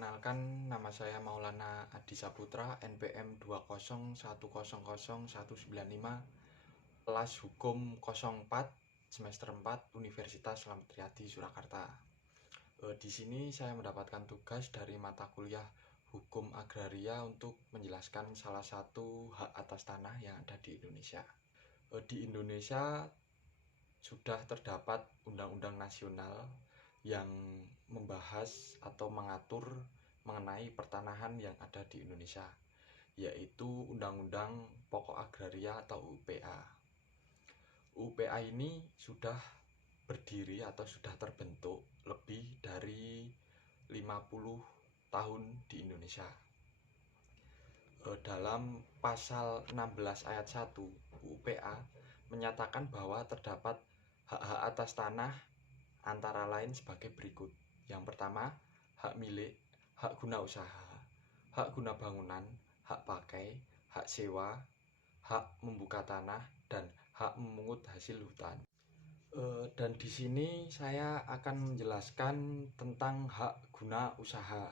Perkenalkan, nama saya Maulana Adi Saputra, NPM 201000195, kelas Hukum 04, semester 4, Universitas Slamet Riyadi, Surakarta. Di sini saya mendapatkan tugas dari mata kuliah Hukum Agraria untuk menjelaskan salah satu hak atas tanah yang ada di Indonesia. Di Indonesia sudah terdapat undang-undang nasional yang membahas atau mengatur mengenai pertanahan yang ada di Indonesia, yaitu Undang-Undang Pokok Agraria atau UPA. UPA ini sudah berdiri atau sudah terbentuk lebih dari 50 tahun di Indonesia. Dalam pasal 16 ayat 1 UPA menyatakan bahwa terdapat hak-hak atas tanah antara lain sebagai berikut. Yang pertama, hak milik, hak guna usaha, hak guna bangunan, hak pakai, hak sewa, hak membuka tanah, dan hak memungut hasil hutan. Dan di sini saya akan menjelaskan tentang hak guna usaha.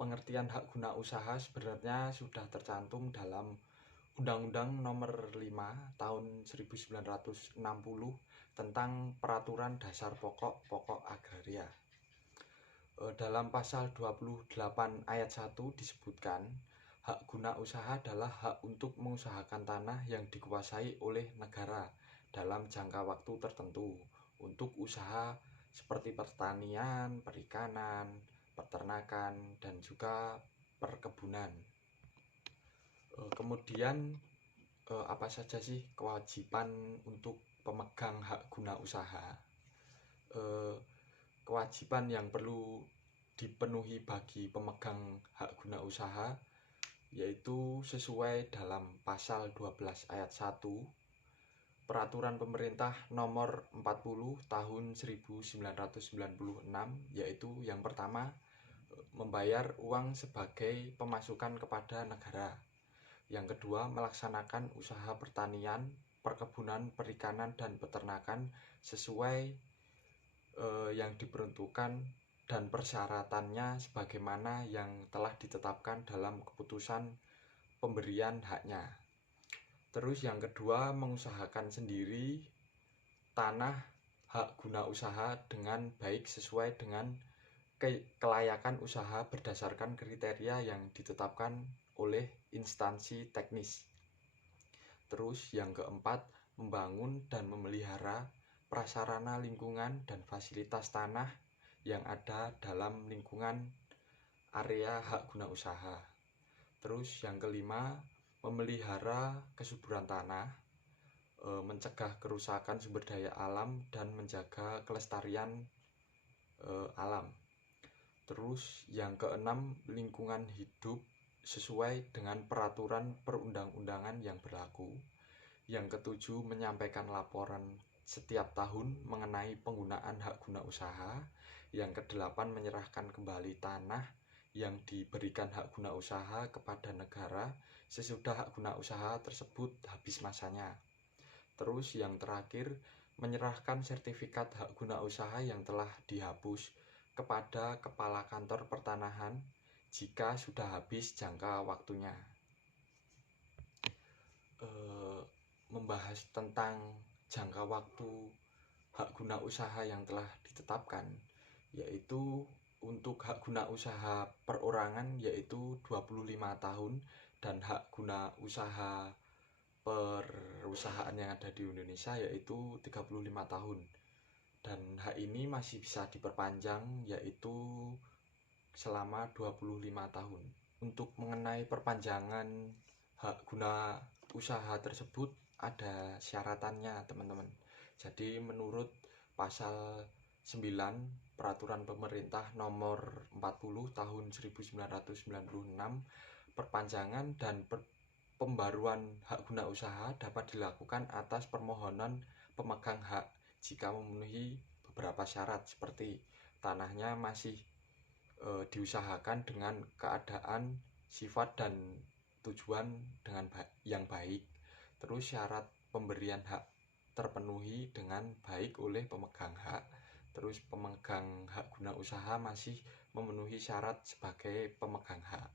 Pengertian hak guna usaha sebenarnya sudah tercantum dalam Undang-Undang Nomor 5 Tahun 1960 tentang Peraturan Dasar Pokok Agraria. Dalam pasal 28 ayat 1 disebutkan, hak guna usaha adalah hak untuk mengusahakan tanah yang dikuasai oleh negara dalam jangka waktu tertentu untuk usaha seperti pertanian, perikanan, peternakan, dan juga perkebunan. Kemudian apa saja sih kewajiban untuk pemegang hak guna usaha? Kewajiban yang perlu dipenuhi bagi pemegang hak guna usaha yaitu sesuai dalam pasal 12 ayat 1 Peraturan Pemerintah Nomor 40 Tahun 1996, yaitu yang pertama, membayar uang sebagai pemasukan kepada negara. Yang kedua, melaksanakan usaha pertanian, perkebunan, perikanan, dan peternakan sesuai yang diperuntukkan dan persyaratannya sebagaimana yang telah ditetapkan dalam keputusan pemberian haknya. Terus yang kedua, mengusahakan sendiri tanah hak guna usaha dengan baik sesuai dengan kelayakan usaha berdasarkan kriteria yang ditetapkan oleh instansi teknis. Terus yang keempat, membangun dan memelihara prasarana lingkungan dan fasilitas tanah yang ada dalam lingkungan area hak guna usaha. Terus yang kelima, memelihara kesuburan tanah, mencegah kerusakan sumber daya alam, dan menjaga kelestarian alam. Terus yang keenam, lingkungan hidup sesuai dengan peraturan perundang-undangan yang berlaku. Yang ketujuh, menyampaikan laporan setiap tahun mengenai penggunaan hak guna usaha. Yang kedelapan, menyerahkan kembali tanah yang diberikan hak guna usaha kepada negara sesudah hak guna usaha tersebut habis masanya. Terus yang terakhir, menyerahkan sertifikat hak guna usaha yang telah dihapus kepada Kepala Kantor Pertanahan jika sudah habis jangka waktunya. Membahas tentang jangka waktu hak guna usaha yang telah ditetapkan, yaitu untuk hak guna usaha perorangan yaitu 25 tahun dan hak guna usaha perusahaan yang ada di Indonesia yaitu 35 tahun. Dan hak ini masih bisa diperpanjang yaitu selama 25 tahun. Untuk mengenai perpanjangan hak guna usaha tersebut ada syaratannya, teman-teman. Jadi menurut pasal 9 Peraturan Pemerintah Nomor 40 Tahun 1996, perpanjangan dan pembaruan hak guna usaha dapat dilakukan atas permohonan pemegang hak jika memenuhi beberapa syarat seperti tanahnya masih diusahakan dengan keadaan, sifat, dan tujuan dengan yang baik. Terus syarat pemberian hak terpenuhi dengan baik oleh pemegang hak. Terus pemegang hak guna usaha masih memenuhi syarat sebagai pemegang hak.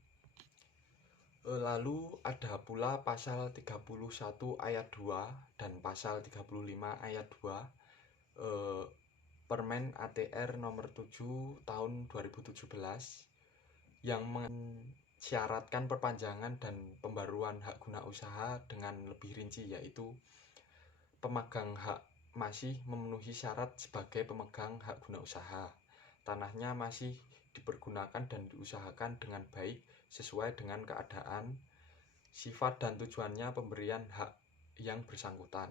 Lalu ada pula pasal 31 ayat 2 dan pasal 35 ayat 2 Permen ATR nomor 7 tahun 2017 yang mensyaratkan perpanjangan dan pembaruan hak guna usaha dengan lebih rinci, yaitu pemegang hak masih memenuhi syarat sebagai pemegang hak guna usaha. Tanahnya masih dipergunakan dan diusahakan dengan baik sesuai dengan keadaan, sifat dan tujuannya pemberian hak yang bersangkutan.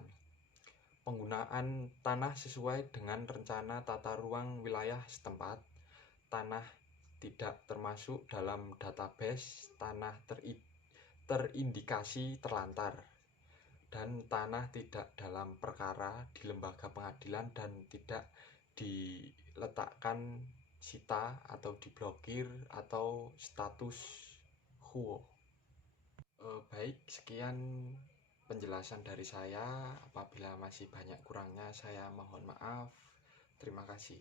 Penggunaan tanah sesuai dengan rencana tata ruang wilayah setempat. Tanah tidak termasuk dalam database tanah terindikasi terlantar. Dan tanah tidak dalam perkara di lembaga pengadilan dan tidak diletakkan sita atau diblokir atau status quo. Baik, sekian penjelasan dari saya. Apabila masih banyak kurangnya, saya mohon maaf. Terima kasih.